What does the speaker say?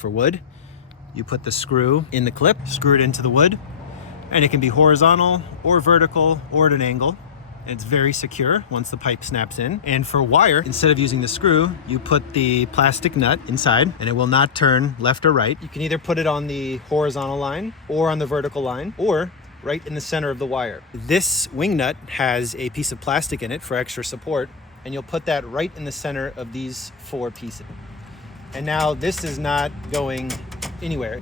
For wood, you put the screw in the clip, screw it into the wood, and it can be horizontal or vertical or at an angle. And it's very secure once the pipe snaps in. And for wire, instead of using the screw, you put the plastic nut inside and it will not turn left or right. You can either put it on the horizontal line or on the vertical line or right in the center of the wire. This wing nut has a piece of plastic in it for extra support, and you'll put that right in the center of these 4 pieces. And now this is not going anywhere.